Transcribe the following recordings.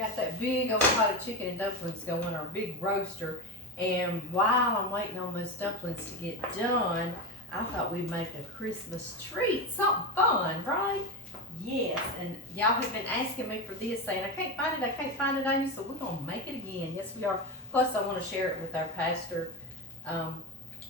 got that big old pot of chicken and dumplings going, our big roaster. And while I'm waiting on those dumplings to get done, I thought we'd make a Christmas treat, something fun, right? Yes, and y'all have been asking me for this, saying, I can't find it, Amy, so we're gonna make it again. Yes, we are. Plus, I want to share it with our pastor,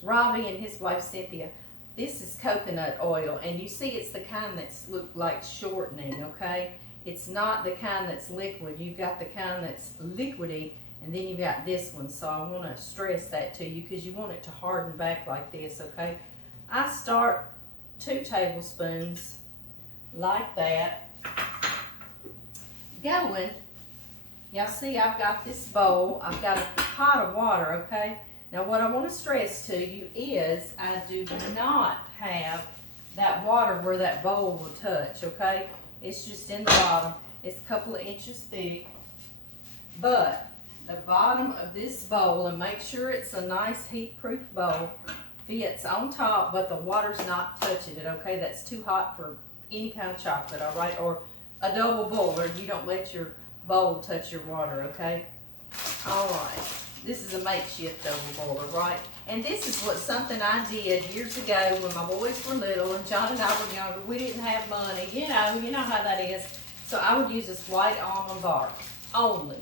Robbie, and his wife, Cynthia. This is coconut oil, and you see it's the kind that's look like shortening, okay? It's not the kind that's liquid. You've got the kind that's liquidy, and then you've got this one. So I want to stress that to you because you want it to harden back like this, okay? I start 2 tablespoons like that going. Y'all see I've got this bowl. I've got a pot of water, okay? Now what I want to stress to you is I do not have that water where that bowl will touch, okay? It's just in the bottom. It's a couple of inches thick. But the bottom of this bowl, and make sure it's a nice heat-proof bowl, fits on top, but the water's not touching it, okay? That's too hot for any kind of chocolate, all right? Or a double boiler. You don't let your bowl touch your water, okay? All right. This is a makeshift double boiler, right? And this is something I did years ago when my boys were little and John and I were younger. We didn't have money, you know how that is. So I would use this white almond bark only.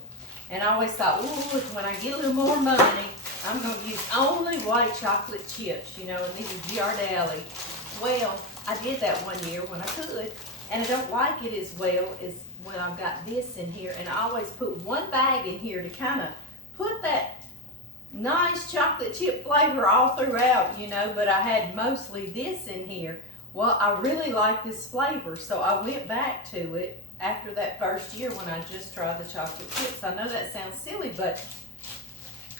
And I always thought, ooh, when I get a little more money, I'm going to use only white chocolate chips, and these are Giardelli. Well, I did that one year when I could, and I don't like it as well as when I've got this in here. And I always put one bag in here to kind of put that nice chocolate chip flavor all throughout, but I had mostly this in here. Well, I really like this flavor, so I went back to it after that first year when I just tried the chocolate chips. I know that sounds silly, but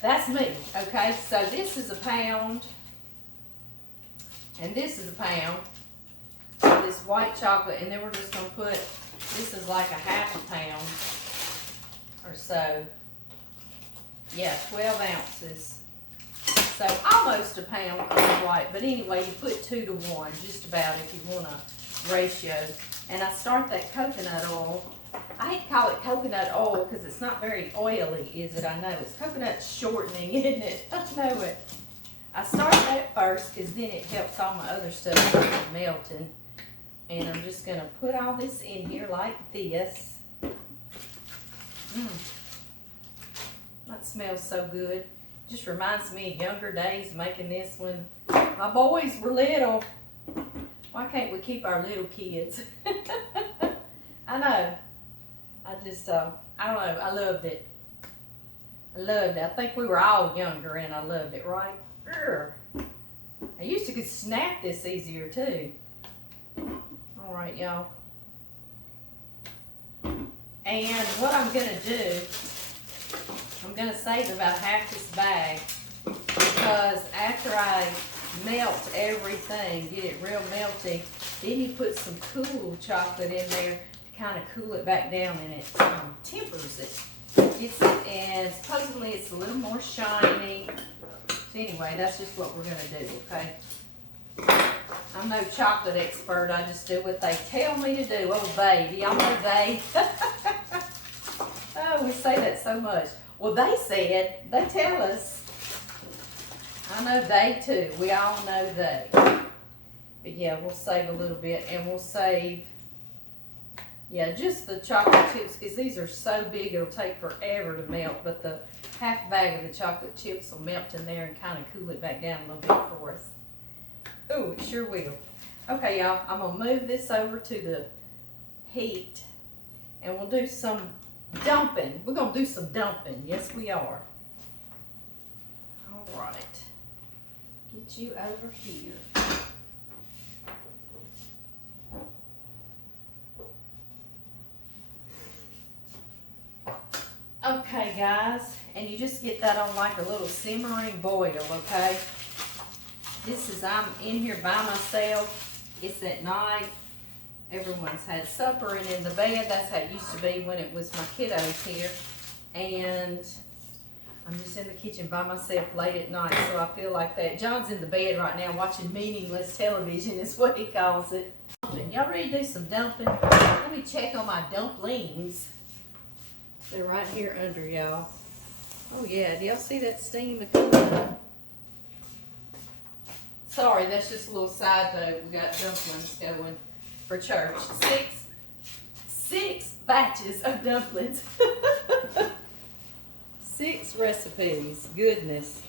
that's me, okay? So this is a pound, and this is a pound of this white chocolate, and then we're just gonna put, this is like a half a pound or so. Yeah, 12 ounces. So almost a pound of white, but anyway, you put 2 to 1, just about, if you want a ratio. And I start that coconut oil. I hate to call it coconut oil because it's not very oily, is it? I know. It's coconut shortening, isn't it? I know it. I start that first because then it helps all my other stuff from melting. And I'm just going to put all this in here like this. That smells so good. Just reminds me of younger days making this when my boys were little. Why can't we keep our little kids? I know. I just, I don't know. I loved it. I loved it. I think we were all younger and I loved it, right? I used to could snap this easier too. All right, y'all. And what I'm going to do, I'm going to save about half this bag because after I melt everything, get it real melty, then you put some cool chocolate in there to kind of cool it back down, and it tempers it. Gets it, and supposedly it's a little more shiny. So anyway, that's just what we're going to do, okay? I'm no chocolate expert. I just do what they tell me to do. Oh, they. Y'all know they. Oh, we say that so much. Well, they tell us. I know they too. We all know they. But yeah, we'll save a little bit, and we'll save, yeah, just the chocolate chips, because these are so big it'll take forever to melt, but the half bag of the chocolate chips will melt in there and kind of cool it back down a little bit for us. Oh, it sure will. Okay, y'all, I'm going to move this over to the heat, and we'll do some dumping. We're going to do some dumping. Yes, we are. All right. Get you over here. Okay, guys, and you just get that on like a little simmering boil, okay? This is, I'm in here by myself. It's at night. Everyone's had supper and in the bed. That's how it used to be when it was my kiddos here. And I'm just in the kitchen by myself late at night, so I feel like that. John's in the bed right now watching meaningless television is what he calls it. Y'all ready to do some dumping? Let me check on my dumplings. They're right here under y'all. Oh yeah, do y'all see that steam coming up? Sorry, that's just a little side note. We got dumplings going for church. Six batches of dumplings. 6 recipes. Goodness.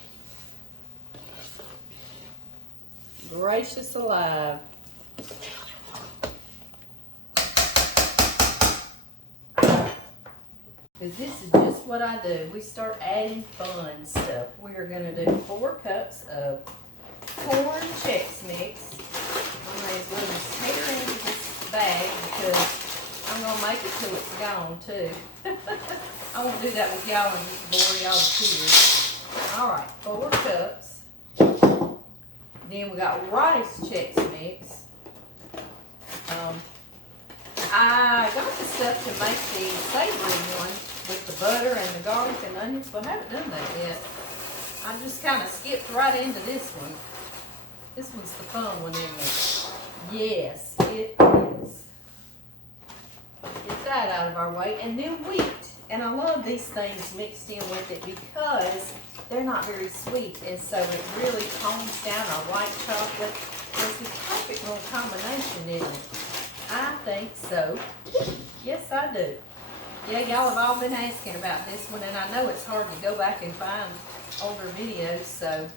Gracious alive. Because this is just what I do. We start adding fun stuff. We are going to do 4 cups of Corn Chex mix. I'm going to tear into this bag because I'm going to make it till it's gone too. I won't do that with y'all and just bore y'all to tears. Alright, 4 cups. Then we got Rice Chex mix. I got the stuff to make the savory one with the butter and the garlic and onions, but I haven't done that yet. I just kind of skipped right into this one. This one's the fun one, isn't it? Yes, it is. Get that out of our way. And then wheat. And I love these things mixed in with it because they're not very sweet. And so it really tones down our white chocolate. It's the perfect little combination, isn't it? I think so. Yes, I do. Yeah, y'all have all been asking about this one, and I know it's hard to go back and find older videos, so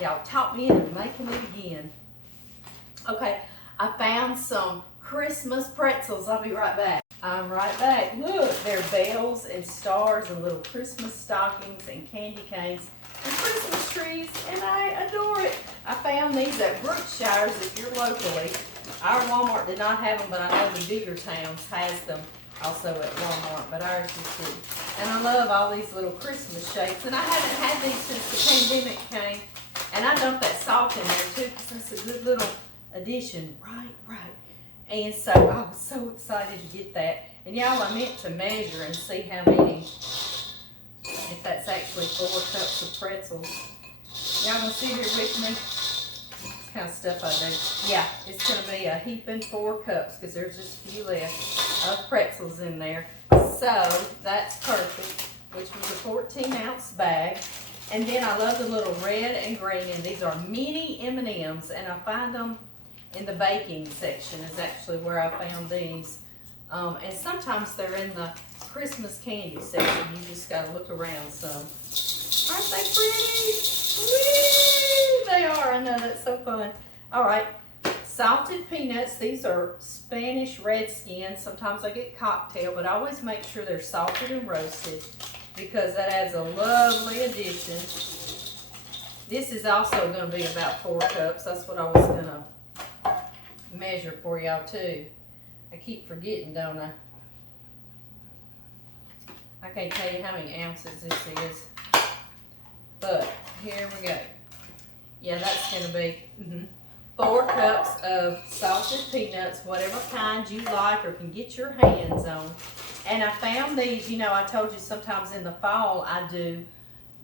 y'all taught me into making it again. Okay, I found some Christmas pretzels. I'll be right back. I'm right back. Look, they're bells and stars and little Christmas stockings and candy canes and Christmas trees, and I adore it. I found these at Brookshire's if you're locally. Our Walmart did not have them, but I know the bigger towns has them also at Walmart, but ours is too. And I love all these little Christmas shapes, and I haven't had these since the pandemic came. And I dumped that salt in there too, because that's a good little addition. Right. And so I was so excited to get that. And y'all, I meant to measure and see how many, if that's actually 4 cups of pretzels. Y'all gonna sit here with me? Kind of stuff I do. Yeah, it's going to be a heaping 4 cups because there's just a few left of pretzels in there. So that's perfect, which was a 14-ounce bag. And then I love the little red and green, and these are mini M&Ms, and I find them in the baking section is actually where I found these. And sometimes they're in the Christmas candy section. You just got to look around some. Aren't they pretty? Whee! They are. I know, that's so fun. All right, salted peanuts. These are Spanish Redskins. Sometimes I get cocktail, but I always make sure they're salted and roasted because that adds a lovely addition. This is also going to be about 4 cups. That's what I was going to measure for y'all too. I keep forgetting, don't I? I can't tell you how many ounces this is. But here we go. Yeah, that's going to be 4 cups of salted peanuts, whatever kind you like or can get your hands on. And I found these, you know, I told you sometimes in the fall I do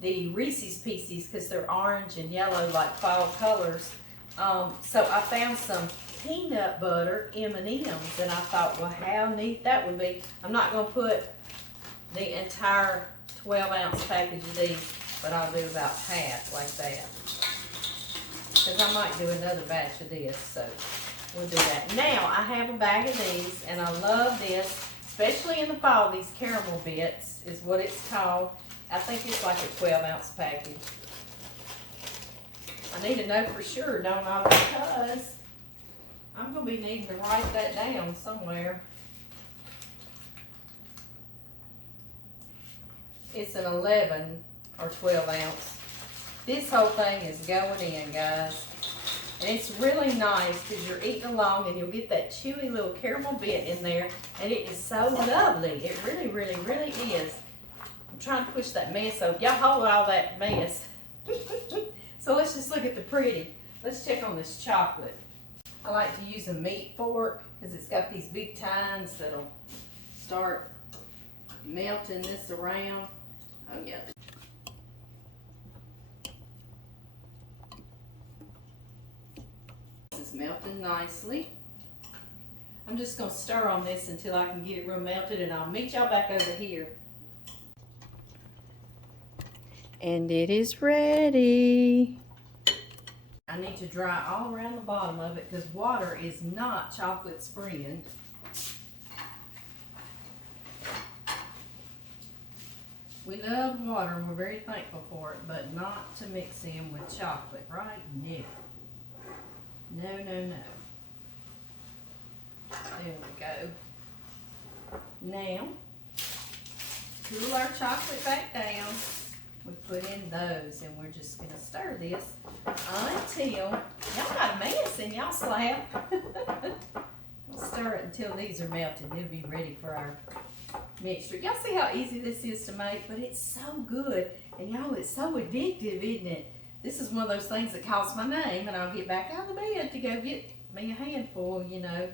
the Reese's Pieces because they're orange and yellow like fall colors. So I found some peanut butter M&Ms, and I thought, well, how neat that would be. I'm not going to put the entire 12-ounce package of these, but I'll do about half like that. Because I might do another batch of this, so we'll do that. Now, I have a bag of these, and I love this, especially in the fall. These caramel bits is what it's called. I think it's like a 12-ounce package. I need to know for sure, don't I? Because I'm going to be needing to write that down somewhere. It's an 11 or 12 ounce. This whole thing is going in, guys. And it's really nice because you're eating along and you'll get that chewy little caramel bit in there. And it is so lovely. It really, really, really is. I'm trying to push that mess over. Y'all hold all that mess. So let's just look at the pretty. Let's check on this chocolate. I like to use a meat fork because it's got these big tines that'll start melting this around. Oh yeah. This is melting nicely. I'm just gonna stir on this until I can get it real melted, and I'll meet y'all back over here. And it is ready. I need to dry all around the bottom of it because water is not chocolate's friend. We love water and we're very thankful for it, but not to mix in with chocolate, right? No. No, no, no. There we go. Now, cool our chocolate back down. We put in those and we're just going to stir this until, y'all got a mess in y'all slab. We'll stir it until these are melted. They'll be ready for our mixture. Y'all see how easy this is to make? But it's so good. And y'all, it's so addictive, isn't it? This is one of those things that calls my name, and I'll get back out of the bed to go get me a handful, you know.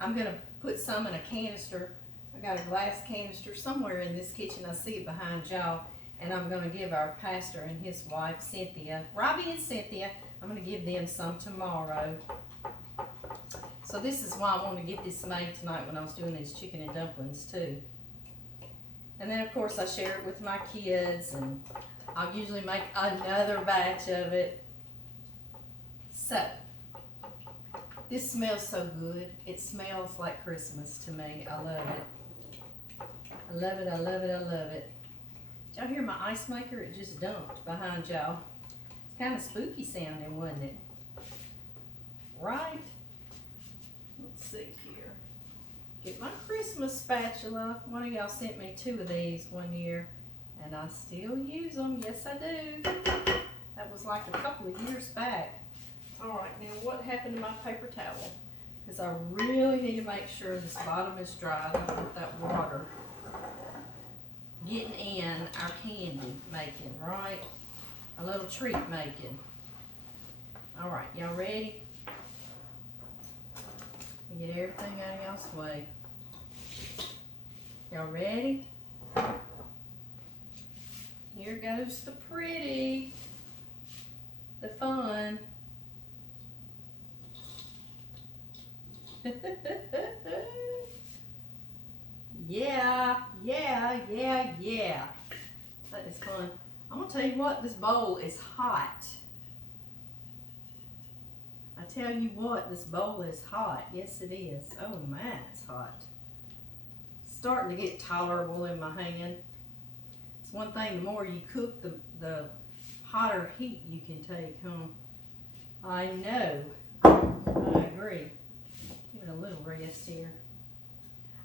I'm going to put some in a canister. I got a glass canister somewhere in this kitchen. I see it behind y'all. And I'm going to give our pastor and his wife, Cynthia, Robbie and Cynthia, I'm going to give them some tomorrow. So this is why I want to get this made tonight when I was doing these chicken and dumplings too. And then of course I share it with my kids, and I'll usually make another batch of it. So, this smells so good. It smells like Christmas to me. I love it. I love it, I love it, I love it. Did y'all hear my ice maker? It just dumped behind y'all. It's kind of spooky sounding, wasn't it? Right? Let's see here. Get my Christmas spatula. One of y'all sent me 2 of these one year, and I still use them. Yes, I do. That was like a couple of years back. All right, now what happened to my paper towel? Because I really need to make sure this bottom is dry. I don't want that water getting in our candy making, right? A little treat making. All right, y'all ready? Get everything out of y'all's way. Y'all ready? Here goes the pretty, the fun. Yeah, yeah, yeah, yeah. That is fun. I'm gonna tell you what, this bowl is hot. I tell you what, this bowl is hot. Yes, it is. Oh man, it's hot. It's starting to get tolerable in my hand. It's one thing, the more you cook, the hotter heat you can take, huh? I know. I agree. Give it a little rest here.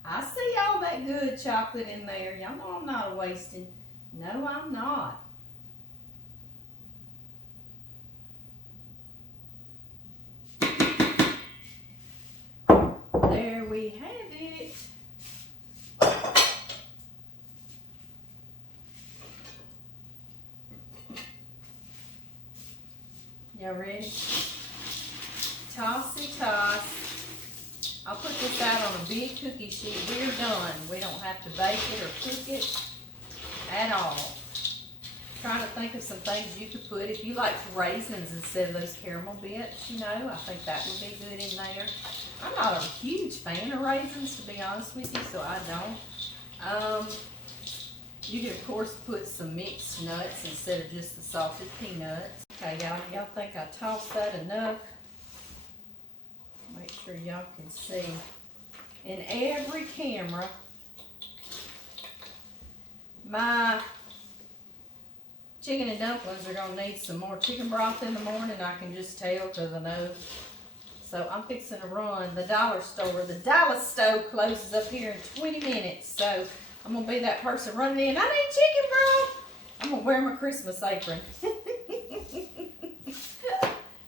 I see all that good chocolate in there. Y'all know I'm not wasting. No, I'm not. There we have it. Y'all ready? Tossy toss. I'll put this out on a big cookie sheet. We're done. We don't have to bake it or cook it at all. Trying to think of some things you could put. If you like raisins instead of those caramel bits, you know, I think that would be good in there. I'm not a huge fan of raisins, to be honest with you, so I don't. You can, of course, put some mixed nuts instead of just the salted peanuts. Okay, y'all think I tossed that enough? Make sure y'all can see. In every camera, my chicken and dumplings are going to need some more chicken broth in the morning. I can just tell because I know. So I'm fixing to run the dollar store. The Dallas stove closes up here in 20 minutes. So I'm going to be that person running in. I need chicken broth. I'm going to wear my Christmas apron.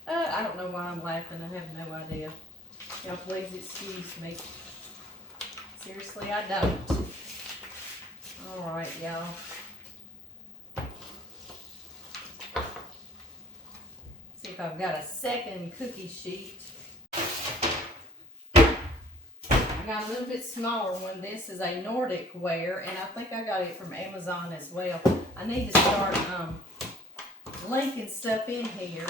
I don't know why I'm laughing. I have no idea. Y'all please excuse me. Seriously, I don't. All right, y'all. See if I've got a second cookie sheet. I got a little bit smaller one. This is a Nordic ware, and I think I got it from Amazon as well. I need to start linking stuff in here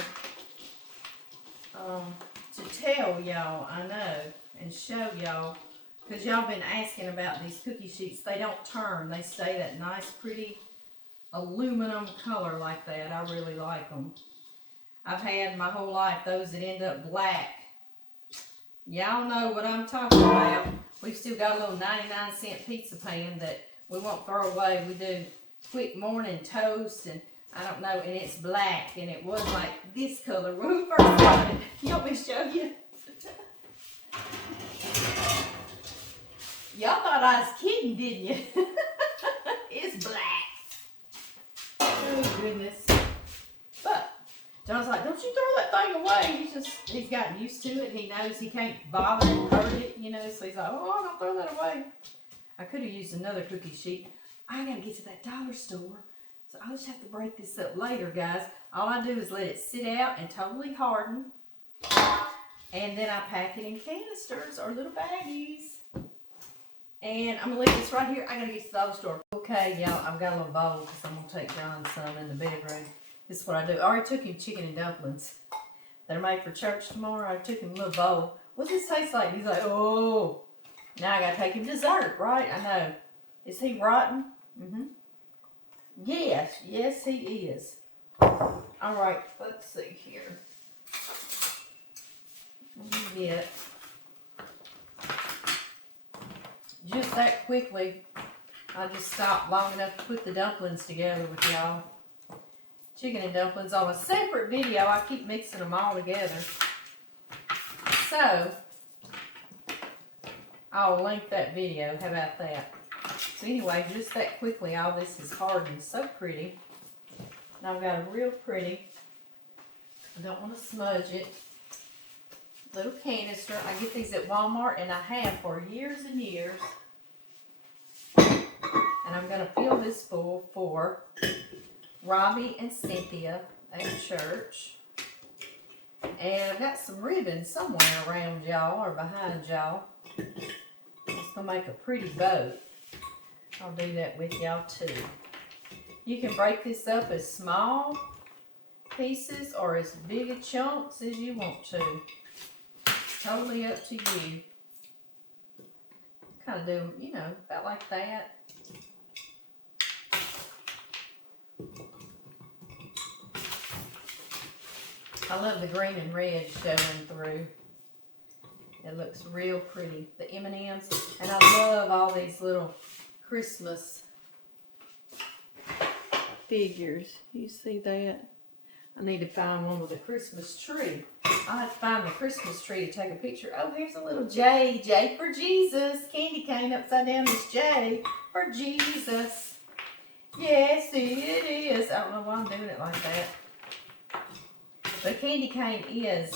to tell y'all. I know. and show y'all, because y'all been asking about these cookie sheets. They don't turn. They stay that nice, pretty aluminum color like that. I really like them. I've had my whole life those that end up black. Y'all know what I'm talking about. We've still got a little 99-cent pizza pan that we won't throw away. We do quick morning toast, and I don't know, and it's black, and it was like this color when we first got it. You want me to show you? Y'all thought I was kidding, didn't you? It's black. Oh, goodness. But John's like, don't you throw that thing away. He's gotten used to it. He knows he can't bother and hurt it, you know, so he's like, oh, don't throw that away. I could have used another cookie sheet. I gotta get to that dollar store, so I'll just have to break this up later, guys. All I do is let it sit out and totally harden, and then I pack it in canisters or little baggies. And I'm gonna leave this right here. I gotta get to the dollar store. Okay, y'all, I've got a little bowl because I'm gonna take John some in the bedroom. This is what I do. I already took him chicken and dumplings. They're made for church tomorrow. I took him a little bowl. What does this taste like? He's like, oh. Now I gotta take him dessert, right? I know. Is he rotten? Mm-hmm. Yes, yes he is. All right, let's see here. Let me get just that quickly. I just stopped long enough to put the dumplings together with y'all. Chicken and dumplings on a separate video. I keep mixing them all together. So, I'll link that video. How about that? So anyway, just that quickly, all this is hardened. So pretty. And I've got a real pretty, I don't want to smudge it, little canister. I get these at Walmart, and I have for years and years. And I'm going to fill this full for Robbie and Cynthia at church. And I've got some ribbon somewhere around y'all or behind y'all. It's going to make a pretty bow. I'll do that with y'all too. You can break this up as small pieces or as big a chunks as you want to. Totally up to you. Kind of do, you know, about like that. I love the green and red showing through. It looks real pretty. The M&Ms. And I love all these little Christmas figures. You see that? I need to find one with a Christmas tree. I'll have to find the Christmas tree to take a picture. Oh, here's a little J. J for Jesus. Candy cane upside down is J for Jesus. Yes, it is. I don't know why I'm doing it like that. The candy cane is,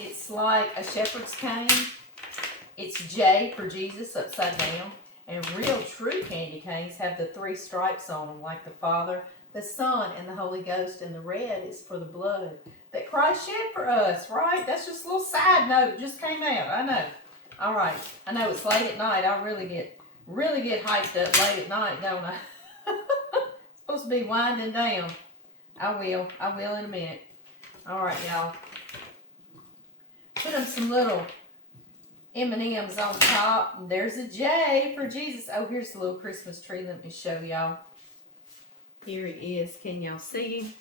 it's like a shepherd's cane. It's J for Jesus upside down. And real true candy canes have the 3 stripes on them, like the Father, the Son, and the Holy Ghost. And the red is for the blood that Christ shed for us, right? That's just a little side note. Just came out. I know. All right. I know it's late at night. I really get hyped up late at night, don't I? It's supposed to be winding down. I will in a minute. All right, y'all. Put them some little M&Ms on top. And there's a J for Jesus. Oh, here's the little Christmas tree. Let me show y'all. Here he is. Can y'all see him?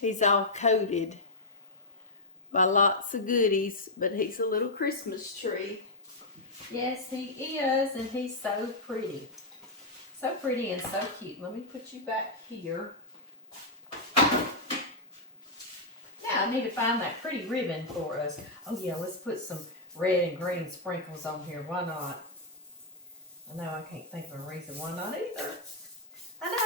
He's all coated by lots of goodies, but he's a little Christmas tree. Yes, he is, and he's so pretty. So pretty and so cute. Let me put you back here. Now I need to find that pretty ribbon for us. Oh yeah, let's put some red and green sprinkles on here. Why not? I know I can't think of a reason why not either. I know.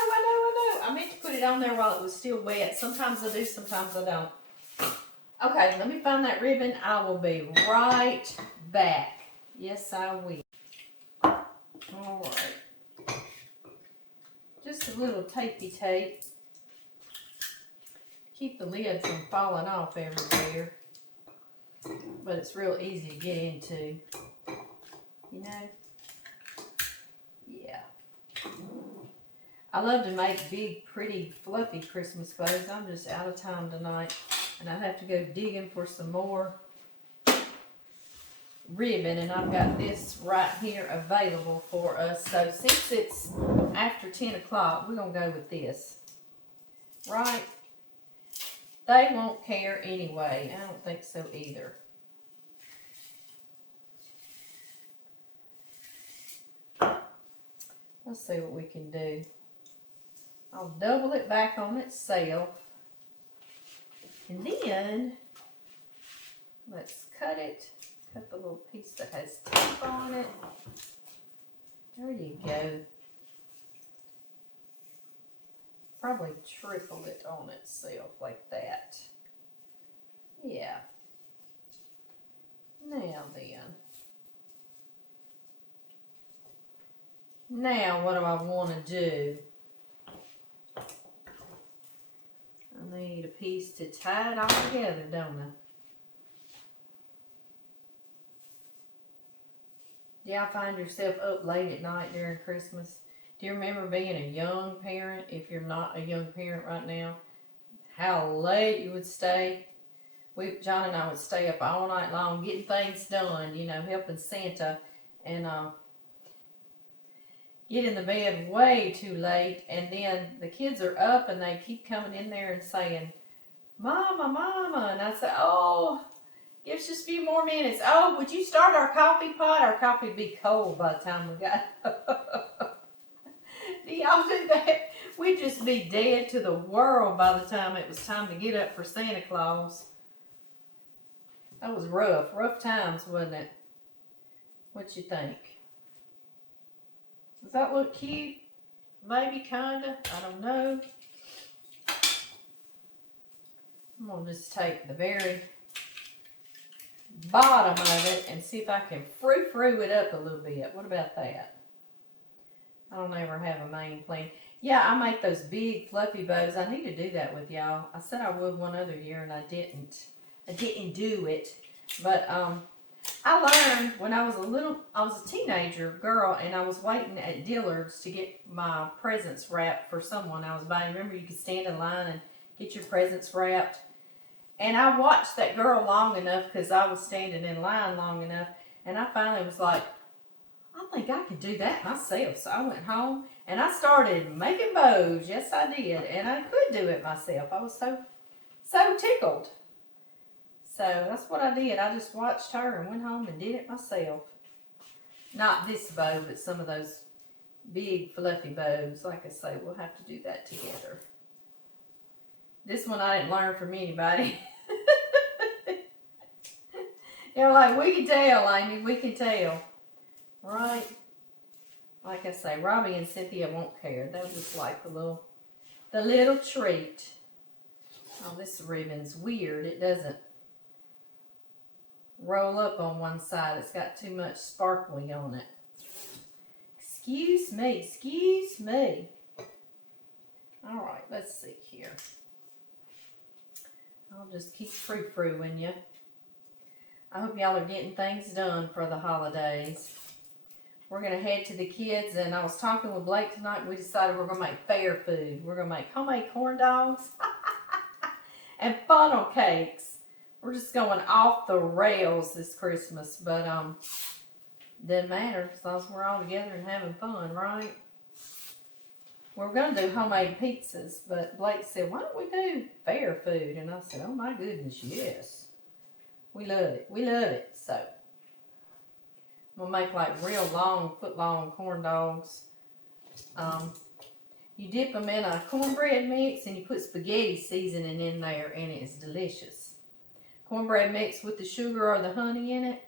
I meant to put it on there while it was still wet. Sometimes I do, sometimes I don't. Okay, let me find that ribbon. I will be right back. Yes, I will. All right. Just a little tapey tape. Keep the lid from falling off everywhere. But it's real easy to get into. You know? Yeah. I love to make big, pretty, fluffy Christmas bows. I'm just out of time tonight. And I have to go digging for some more. ribbon, and I've got this right here available for us. So since it's after 10 o'clock, we're going to go with this. Right? They won't care anyway. I don't think so either. Let's see what we can do. I'll double it back on itself. And then, let's cut it. Cut the little piece that has tape on it. There you go. Probably triple it on itself like that. Yeah. Now then. Now what do I want to do? I need a piece to tie it all together, don't I? Do y'all find yourself up late at night during Christmas? Do you remember being a young parent, if you're not a young parent right now, how late you would stay? John and I would stay up all night long getting things done, you know, helping Santa, and get in the bed way too late, and then the kids are up and they keep coming in there and saying, "Mama, Mama," and I say, "Oh, give us just a few more minutes. Oh, would you start our coffee pot? Our coffee would be cold by the time we got Do y'all do that? We'd just be dead to the world by the time it was time to get up for Santa Claus. That was rough. Rough times, wasn't it? What you think? Does that look cute? Maybe, kinda. I don't know. I'm going to just take the very bottom of it and see if I can frou-frou it up a little bit. What about that? I don't ever have a main plan. Yeah, I make those big fluffy bows. I need to do that with y'all. I said I would one other year and I didn't. I didn't do it. But I learned when I was a teenager girl, and I was waiting at Dillard's to get my presents wrapped for someone I was buying. Remember, you could stand in line and get your presents wrapped. And I watched that girl long enough because I was standing in line long enough, and I finally was like, I think I could do that myself. So I went home and I started making bows. Yes, I did. And I could do it myself. I was so tickled. So that's what I did. I just watched her and went home and did it myself. Not this bow, but some of those big fluffy bows. Like I say, we'll have to do that together. This one I didn't learn from anybody. You're like, we can tell, Amy, we can tell. Right? Like I say, Robbie and Cynthia won't care. They'll just like the little treat. Oh, this ribbon's weird. It doesn't roll up on one side. It's got too much sparkly on it. Excuse me, excuse me. All right, let's see here. I'll just keep frou-frouing you. I hope y'all are getting things done for the holidays. We're going to head to the kids, and I was talking with Blake tonight, and we decided we're going to make fair food. We're going to make homemade corn dogs and funnel cakes. We're just going off the rails this Christmas, but doesn't matter as long as we're all together and having fun, right? We're going to do homemade pizzas, but Blake said, why don't we do fair food? And I said, oh my goodness, yes. We love it. We love it. So we'll make like real long, foot-long corn dogs. You dip them in a cornbread mix and you put spaghetti seasoning in there, and it's delicious. Cornbread mix with the sugar or the honey in it.